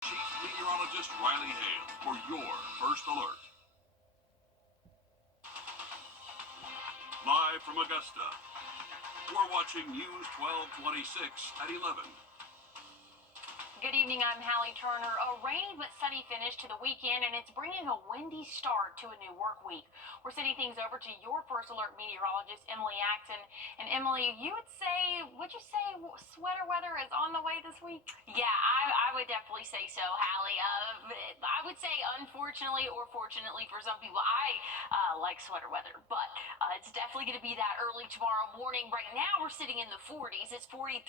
Chief Meteorologist Riley Hale for your first alert. Live from Augusta, we're watching News 1226 at 11. Good evening, I'm Hallie Turner. A rainy but sunny finish to the weekend, and it's bringing a windy start to a new work week. We're sending things over to your first alert meteorologist, Emily Acton. And Emily, would you say sweater weather is on the way this week? Yeah, I would definitely say so, Hallie. I would say unfortunately or fortunately for some people, I like sweater weather, but it's definitely going to be that early tomorrow morning. Right now, we're sitting in the 40s. It's 43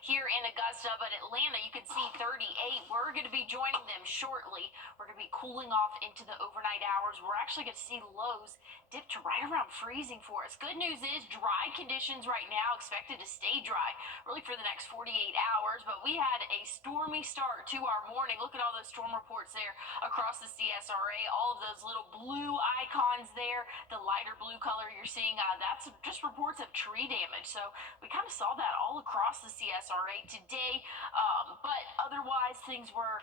here in Augusta, but Atlanta, you can see 38. We're going to be joining them shortly. We're going to be cooling off into the overnight hours. We're actually going to see lows dip to right around freezing for us. Good news is dry conditions right now, expected to stay dry really for the next 48 hours, but we had a stormy start to our morning. Look at all those storm reports there across the CSRA, all of those little blue icons there, the lighter blue color you're seeing, that's just reports of tree damage. So we kind of saw that all across the CSRA today, but otherwise things were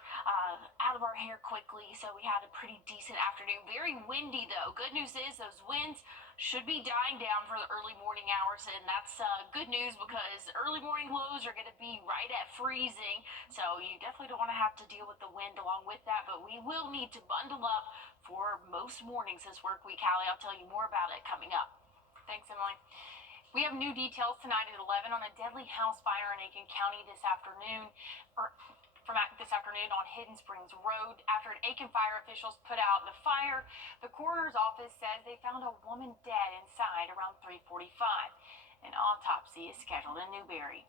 out of our hair quickly, so we had a pretty decent afternoon. Very windy though. Good news is those winds should be dying down for the early morning hours, and that's good news because early morning lows are going to be right at freezing, so you definitely don't want to have to deal with the wind along with that, but we will need to bundle up for most mornings this work week. Hallie, I'll tell you more about it coming up. Thanks, Emily. We have new details tonight at 11 on a deadly house fire in Aiken County this afternoon, on Hidden Springs Road. After an Aiken fire officials put out the fire, the coroner's office says they found a woman dead inside around 3:45. An autopsy is scheduled in Newberry.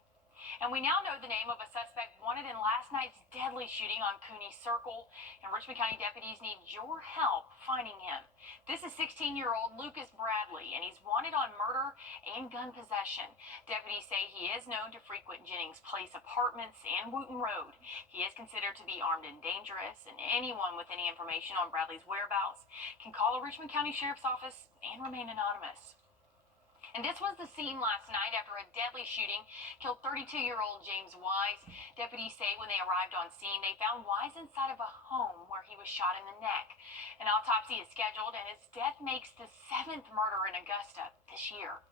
And we now know the name of a suspect wanted in last night's deadly shooting on Cooney Circle, and Richmond County deputies need your help finding him. This is 16-year-old Lucas Bradley, and he's wanted on murder and gun possession. Deputies say he is known to frequent Jennings Place apartments and Wooten Road. He is considered to be armed and dangerous, and anyone with any information on Bradley's whereabouts can call the Richmond County Sheriff's Office and remain anonymous. And this was the scene last night after a deadly shooting killed 32-year-old James Wise. Deputies say when they arrived on scene, they found Wise inside of a home where he was shot in the neck. An autopsy is scheduled, and his death makes the 7th murder in Augusta this year.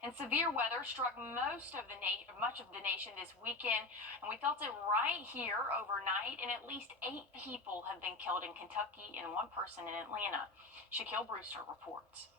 And severe weather struck much of the nation this weekend, and we felt it right here overnight, and at least 8 people have been killed in Kentucky and 1 person in Atlanta. Shaquille Brewster reports.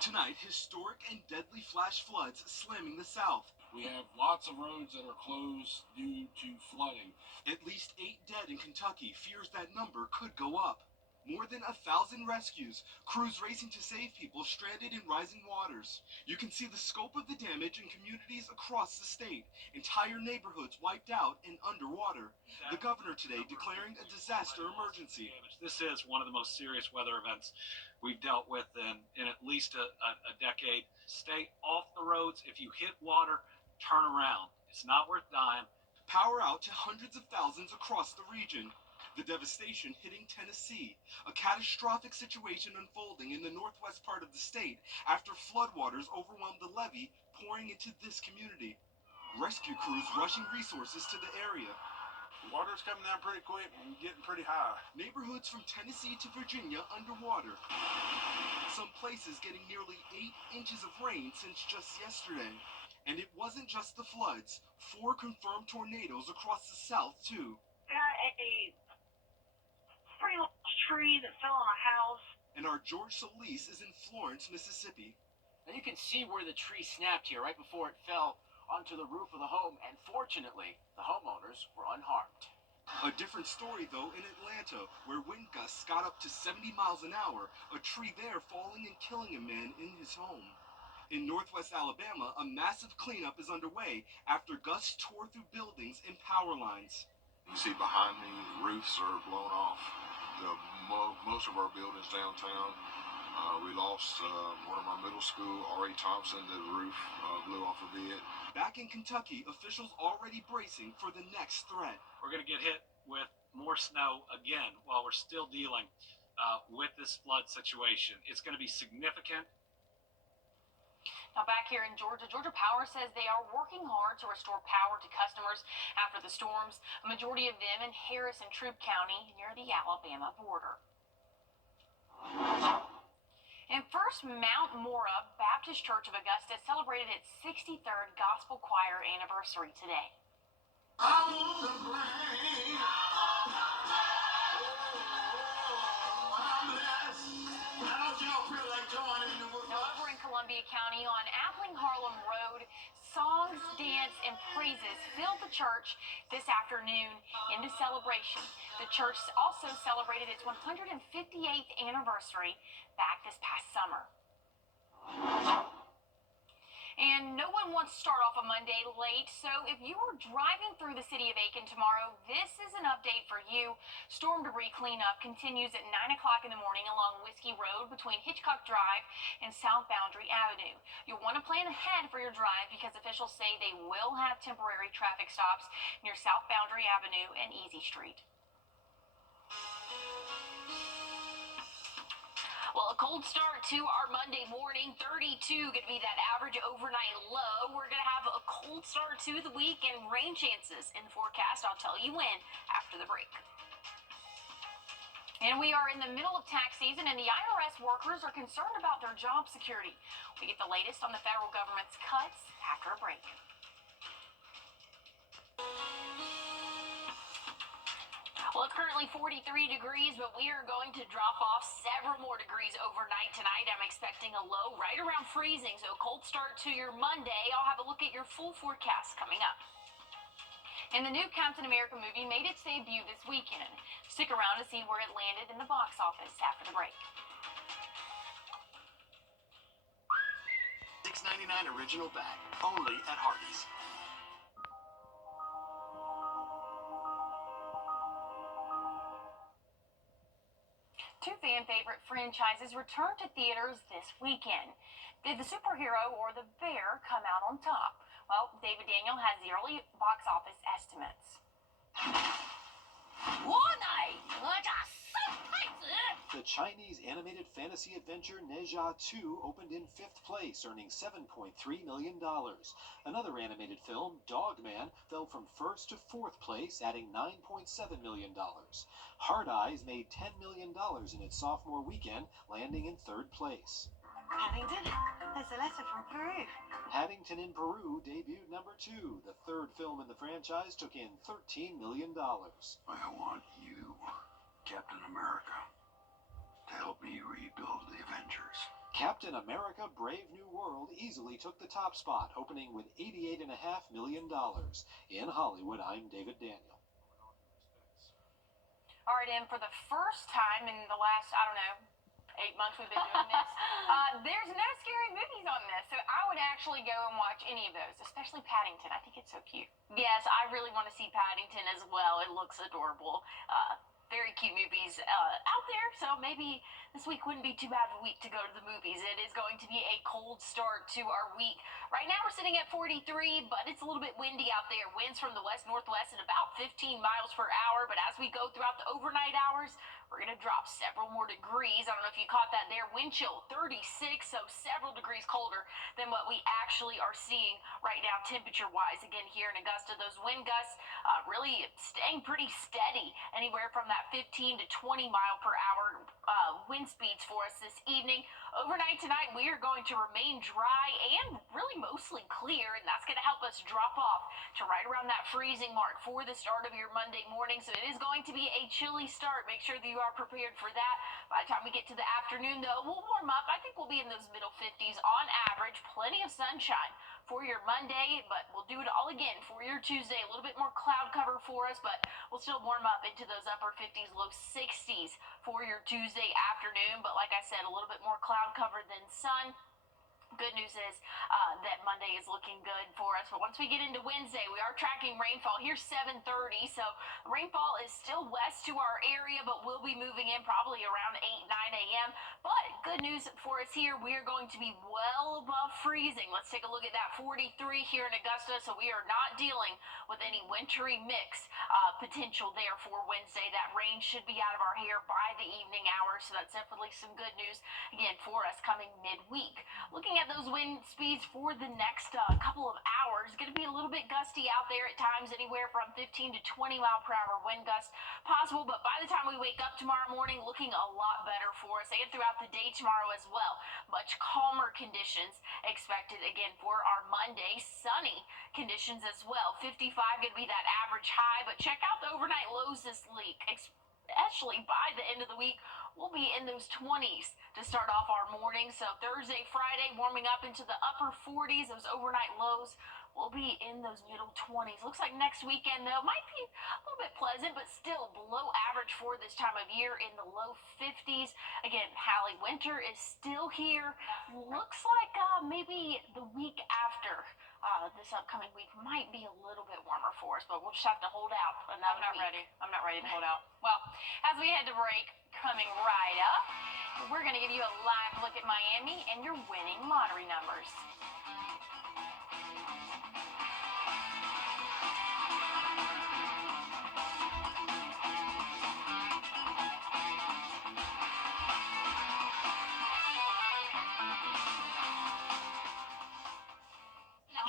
Tonight, historic and deadly flash floods slamming the South. We have lots of roads that are closed due to flooding. At least 8 dead in Kentucky. Fears that number could go up. More than 1,000 rescues, crews racing to save people stranded in rising waters. You can see the scope of the damage in communities across the state. Entire neighborhoods wiped out and underwater. The governor today declaring a disaster emergency. This is one of the most serious weather events we've dealt with in at least a decade. Stay off the roads. If you hit water, turn around. It's not worth dying. Power out to hundreds of thousands across the region. The devastation hitting Tennessee, a catastrophic situation unfolding in the northwest part of the state after floodwaters overwhelmed the levee pouring into this community. Rescue crews rushing resources to the area. The water's coming down pretty quick and getting pretty high. Neighborhoods from Tennessee to Virginia underwater. Some places getting nearly 8 inches of rain since just yesterday. And it wasn't just the floods. 4 confirmed tornadoes across the South, too. Got a pretty large tree that fell on a house. And our George Solis is in Florence, Mississippi. And you can see where the tree snapped here right before it fell onto the roof of the home, and fortunately, the homeowners were unharmed. A different story, though, in Atlanta, where wind gusts got up to 70 miles an hour, a tree there falling and killing a man in his home. In northwest Alabama, a massive cleanup is underway after gusts tore through buildings and power lines. You see behind me, roofs are blown off. Most of our buildings downtown. We lost one of our middle school, R.A. Thompson. The roof blew off a bit. Back in Kentucky, officials already bracing for the next threat. We're going to get hit with more snow again while we're still dealing with this flood situation. It's going to be significant. Now back here in Georgia, Georgia Power says they are working hard to restore power to customers after the storms, a majority of them in Harris and Troup County near the Alabama border. And First Mount Mora Baptist Church of Augusta celebrated its 63rd Gospel Choir anniversary today. Now over in Columbia County on Appling Harlem Road, songs, dance, and praises filled the church this afternoon in the celebration. The church also celebrated its 158th anniversary back this past summer. And no one wants to start off a Monday late, so if you are driving through the city of Aiken tomorrow, this is an update for you. Storm debris cleanup continues at 9 o'clock in the morning along Whiskey Road between Hitchcock Drive and South Boundary Avenue. You'll want to plan ahead for your drive because officials say they will have temporary traffic stops near South Boundary Avenue and Easy Street. Well, a cold start to our Monday morning, 32 going to be that average overnight low. We're going to have a cold start to the week and rain chances in the forecast. I'll tell you when after the break. And we are in the middle of tax season, and the IRS workers are concerned about their job security. We get the latest on the federal government's cuts after a break. Well, it's currently 43 degrees, but we are going to drop off several more degrees overnight tonight. I'm expecting a low right around freezing, so a cold start to your Monday. I'll have a look at your full forecast coming up. And the new Captain America movie made its debut this weekend. Stick around to see where it landed in the box office after the break. $6.99 original bag, only at Hardee's. Two fan favorite franchises return to theaters this weekend. Did the superhero or the bear come out on top? Well, David Daniel has the early box office estimates. The Chinese animated fantasy adventure Neja 2 opened in 5th place, earning $7.3 million. Another animated film, Dogman, fell from 1st to 4th place, adding $9.7 million. Hard Eyes made $10 million in its sophomore weekend, landing in 3rd place. Paddington, there's a letter from Peru. Paddington in Peru debuted number 2. The 3rd film in the franchise took in $13 million. I want you, Captain America, to help me rebuild the Avengers. Captain America Brave New World easily took the top spot, opening with $88.5 million. In Hollywood, I'm David Daniel. All right, and for the first time in the last, 8 months we've been doing this, there's no scary movies on this, so I would actually go and watch any of those, especially Paddington. I think it's so cute. Yes, I really want to see Paddington as well. It looks adorable. Very cute movies out there, so maybe this week wouldn't be too bad of a week to go to the movies. It is going to be a cold start to our week. Right now we're sitting at 43, but it's a little bit windy out there. Winds from the west-northwest at about 15 miles per hour, but as we go throughout the overnight hours, we're going to drop several more degrees. I don't know if you caught that there. Wind chill 36, so several degrees colder than what we actually are seeing right now temperature-wise. Again, here in Augusta, those wind gusts really staying pretty steady, anywhere from that 15 to 20 mile per hour wind speeds for us this evening. Overnight tonight, we are going to remain dry and really mostly clear, and that's going to help us drop off to right around that freezing mark for the start of your Monday morning. So it is going to be a chilly start. Make sure that you are prepared for that. By the time we get to the afternoon, though, we'll warm up. I think we'll be in those middle 50s on average. Plenty of sunshine for your Monday, but we'll do it all again for your Tuesday. A little bit more cloud cover for us, but we'll still warm up into those upper 50s, low 60s for your Tuesday afternoon. But like I said, a little bit more cloud cover than sun. Good news is that Monday is looking good for us. But once we get into Wednesday, we are tracking rainfall. Here's 7:30, so rainfall is still west to our area, but we'll be moving in probably around 8, 9 a.m. But good news for us here, we are going to be well above freezing. Let's take a look at that 43 here in Augusta, so we are not dealing with any wintry mix potential there for Wednesday. That rain should be out of our hair by the evening hours, so that's definitely some good news, again, for us coming midweek. Looking at at those wind speeds for the next couple of hours. Going to be a little bit gusty out there at times, anywhere from 15 to 20 mile per hour wind gusts possible. But by the time we wake up tomorrow morning, looking a lot better for us and throughout the day tomorrow as well. Much calmer conditions expected again for our Monday. Sunny conditions as well. 55 going to be that average high. But check out the overnight lows this week, especially by the end of the week. We'll be in those 20s to start off our morning. So Thursday, Friday, warming up into the upper 40s. Those overnight lows will be in those middle 20s. Looks like next weekend, though, might be a little bit pleasant, but still below average for this time of year in the low 50s. Again, Hallie, winter is still here. Looks like maybe the week after this upcoming week might be a little bit warmer for us, but we'll just have to hold out another week. I'm not ready to hold out. Well, as we head to break, coming right up, we're going to give you a live look at Miami and your winning lottery numbers.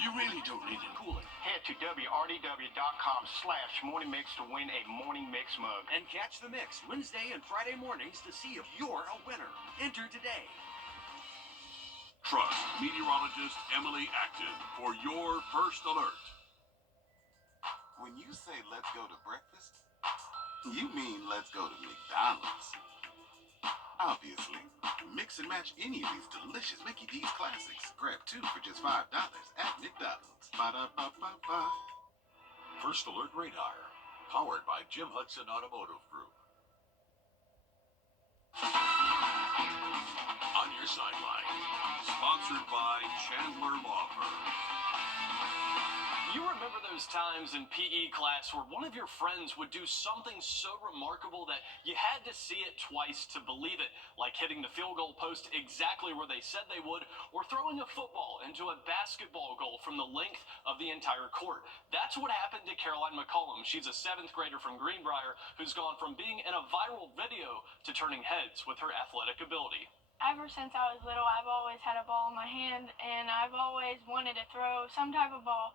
You really don't need it cooling. Head to WRDW.com/Morning Mix to win a Morning Mix mug. And catch the mix Wednesday and Friday mornings to see if you're a winner. Enter today. Trust meteorologist Emily Acton for your first alert. When you say let's go to breakfast, you mean let's go to McDonald's. Obviously, mix and match any of these delicious Mickey D's classics. Grab 2 for just $5 at McDonald's. Ba-da-ba-ba-ba. First Alert Radar, powered by Jim Hudson Automotive Group. On your sideline, sponsored by Chandler Law Firm. You remember those times in PE class where one of your friends would do something so remarkable that you had to see it twice to believe it, like hitting the field goal post exactly where they said they would, or throwing a football into a basketball goal from the length of the entire court. That's what happened to Caroline McCollum. She's a 7th grader from Greenbrier who's gone from being in a viral video to turning heads with her athletic ability. Ever since I was little, I've always had a ball in my hand, and I've always wanted to throw some type of ball.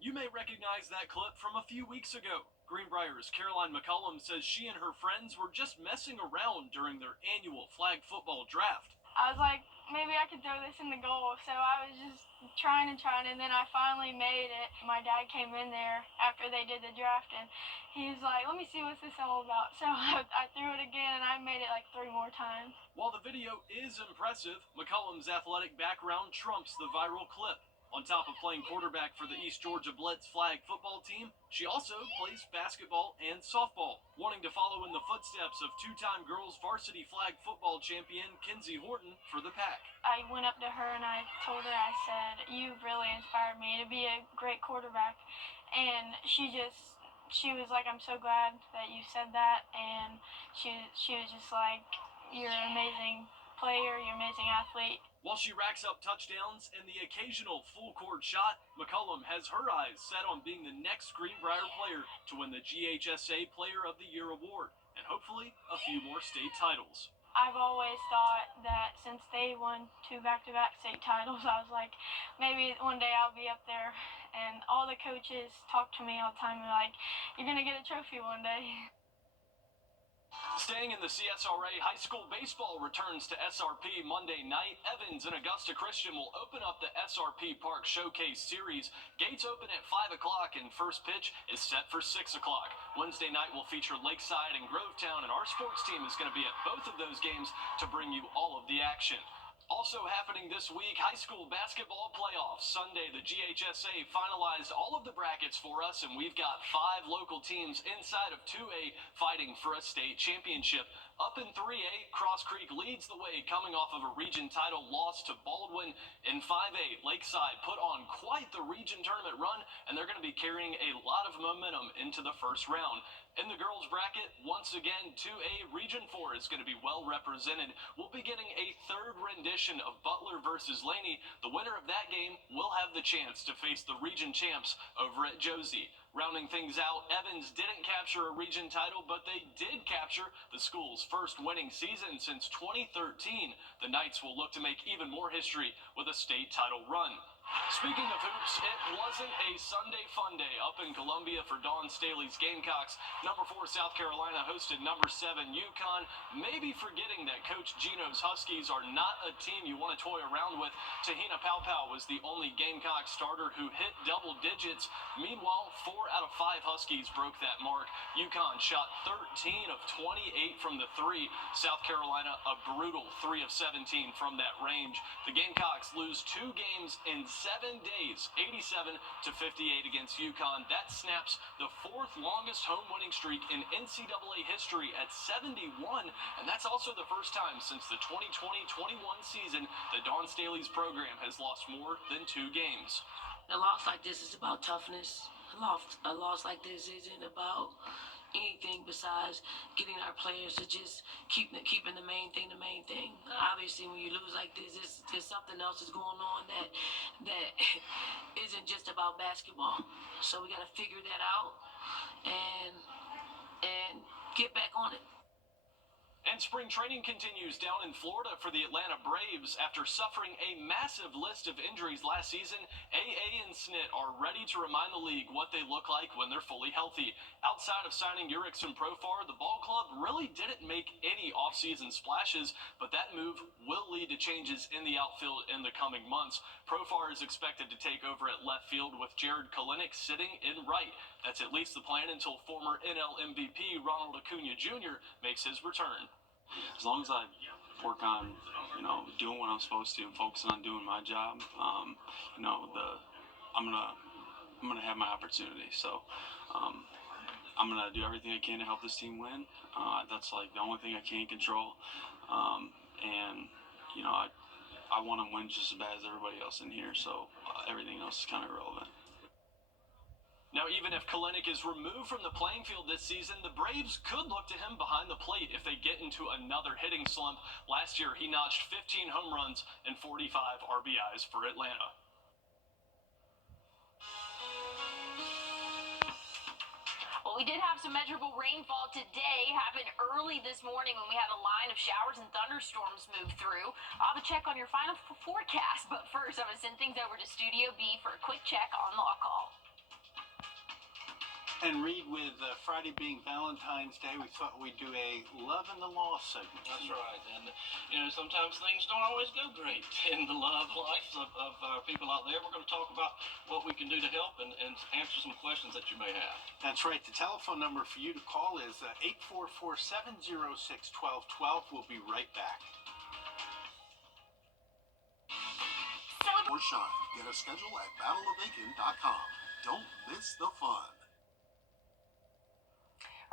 You may recognize that clip from a few weeks ago. Greenbrier's Caroline McCollum says she and her friends were just messing around during their annual flag football draft. I was like, maybe I could throw this in the goal, so I was just trying, and then I finally made it. My dad came in there after they did the draft, and he's like, let me see what's this all about. So I threw it again, and I made it like 3 more times. While the video is impressive, McCollum's athletic background trumps the viral clip. On top of playing quarterback for the East Georgia Blitz flag football team, she also plays basketball and softball. Wanting to follow in the footsteps of 2-time girls varsity flag football champion Kenzie Horton for the Pack. I went up to her and I told her, I said, you've really inspired me to be a great quarterback. And she was like, I'm so glad that you said that. And she was just like, you're an amazing player, you're an amazing athlete. While she racks up touchdowns and the occasional full-court shot, McCollum has her eyes set on being the next Greenbrier player to win the GHSA Player of the Year award, and hopefully a few more state titles. I've always thought that since they won 2 back-to-back state titles, I was like, maybe one day I'll be up there. And all the coaches talk to me all the time, and they're like, you're going to get a trophy one day. Staying in the CSRA, high school baseball returns to SRP Monday night. Evans and Augusta Christian will open up the SRP Park Showcase Series. Gates open at 5 o'clock and first pitch is set for 6 o'clock. Wednesday night will feature Lakeside and Grovetown, and our sports team is going to be at both of those games to bring you all of the action. Also happening this week, high school basketball playoffs. Sunday, the GHSA finalized all of the brackets for us, and we've got 5 local teams inside of 2A fighting for a state championship. Up in 3A, Cross Creek leads the way, coming off of a region title loss to Baldwin. In 5A, Lakeside put on quite the region tournament run, and they're going to be carrying a lot of momentum into the first round. In the girls' bracket, once again, 2A Region 4 is going to be well represented. We'll be getting a 3rd rendition of Butler versus Laney. The winner of that game will have the chance to face the region champs over at Josie. Rounding things out, Evans didn't capture a region title, but they did capture the school's first winning season since 2013. The Knights will look to make even more history with a state title run. Speaking of hoops, it wasn't a Sunday fun day up in Columbia for Dawn Staley's Gamecocks. Number 4 South Carolina hosted number 7 UConn, maybe forgetting that Coach Gino's Huskies are not a team you want to toy around with. Tahina Paupau was the only Gamecock starter who hit double digits. Meanwhile, 4 out of 5 Huskies broke that mark. UConn shot 13 of 28 from the 3. South Carolina a brutal 3 of 17 from that range. The Gamecocks lose 2 games in 7 days, 87 to 58 against UConn. That snaps the 4th longest home winning streak in NCAA history at 71, and that's also the first time since the 2020-21 season that Dawn Staley's program has lost more than 2 games. A loss like this is about toughness. A loss like this isn't about anything besides getting our players to just keeping the main thing. Obviously, when you lose like this, there's something else is going on that isn't just about basketball. So we got to figure that out and get back on it. And spring training continues down in Florida for the Atlanta Braves. After suffering a massive list of injuries last season, AA and SNIT are ready to remind the league what they look like when they're fully healthy. Outside of signing Urickson Profar, the ball club really didn't make any offseason splashes, but that move will lead to changes in the outfield in the coming months. Profar is expected to take over at left field with Jared Kalinick sitting in right. That's at least the plan until former NL MVP Ronald Acuna Jr. makes his return. As long as I work on, doing what I'm supposed to and focusing on doing my job, I'm gonna have my opportunity. So, I'm gonna do everything I can to help this team win. That's like the only thing I can control. I want to win just as bad as everybody else in here. So everything else is kind of irrelevant. Now, even if Kalinick is removed from the playing field this season, the Braves could look to him behind the plate if they get into another hitting slump. Last year, he notched 15 home runs and 45 RBIs for Atlanta. Well, we did have some measurable rainfall today. Happened early this morning when we had a line of showers and thunderstorms move through. I'll have a check on your final forecast, but first I'm going to send things over to Studio B for a quick check on Law Call. And Reed, with Friday being Valentine's Day, we thought we'd do a Love and the Law segment. That's right. And, sometimes things don't always go great in the love lives of people out there. We're going to talk about what we can do to help and answer some questions that you may have. That's right. The telephone number for you to call is 844-706-1212. We'll be right back. Or shine. Get a schedule at battleofaiken.com. Don't miss the fun.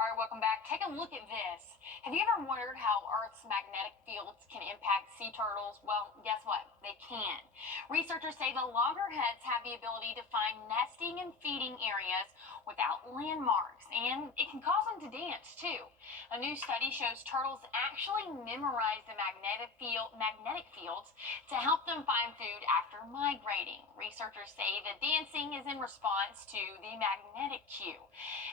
All right, welcome back. Take a look at this. Have you ever wondered how Earth's magnetic fields can impact sea turtles? Well, guess what? They can. Researchers say the loggerheads have the ability to find nesting and feeding areas without landmarks, and it can cause them to dance too. A new study shows turtles actually memorize the magnetic fields to help them find food after migrating. Researchers say the dancing is in response to the magnetic cue,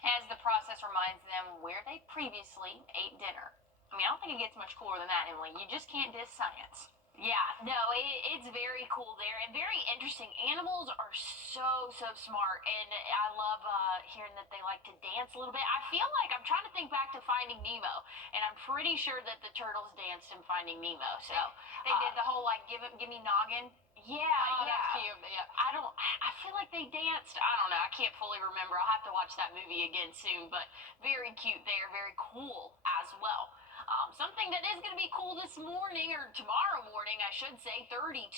as the process reminds them where they previously ate dinner. I mean, I don't think it gets much cooler than that, Emily. You just can't diss science. Yeah, no, it's very cool there and very interesting. Animals are so smart, and I love hearing that they like to dance a little bit. I feel like I'm trying to think back to Finding Nemo, and I'm pretty sure that the turtles danced in Finding Nemo. So they did the whole give me noggin. Yeah, that's cute. Yeah. I feel like they danced. I don't know. I can't fully remember. I'll have to watch that movie again soon, but very cute there, very cool as well. Something that is going to be cool this morning, or tomorrow morning, I should say, 32,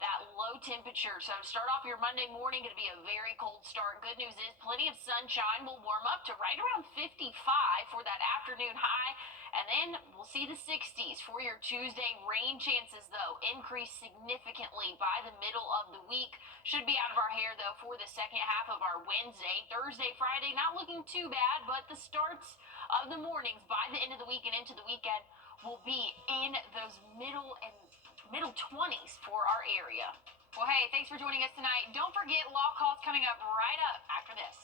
that low temperature. So to start off your Monday morning, going to be a very cold start. Good news is plenty of sunshine will warm up to right around 55 for that afternoon high. And then we'll see the 60s for your Tuesday. Rain chances, though, increase significantly by the middle of the week. Should be out of our hair, though, for the second half of our Wednesday. Thursday, Friday, not looking too bad, but the starts of the mornings by the end of the week and into the weekend will be in those middle 20s for our area. Well, hey, thanks for joining us tonight. Don't forget, Law Call's coming up right up after this.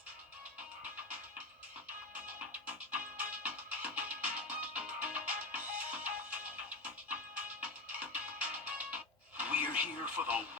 for the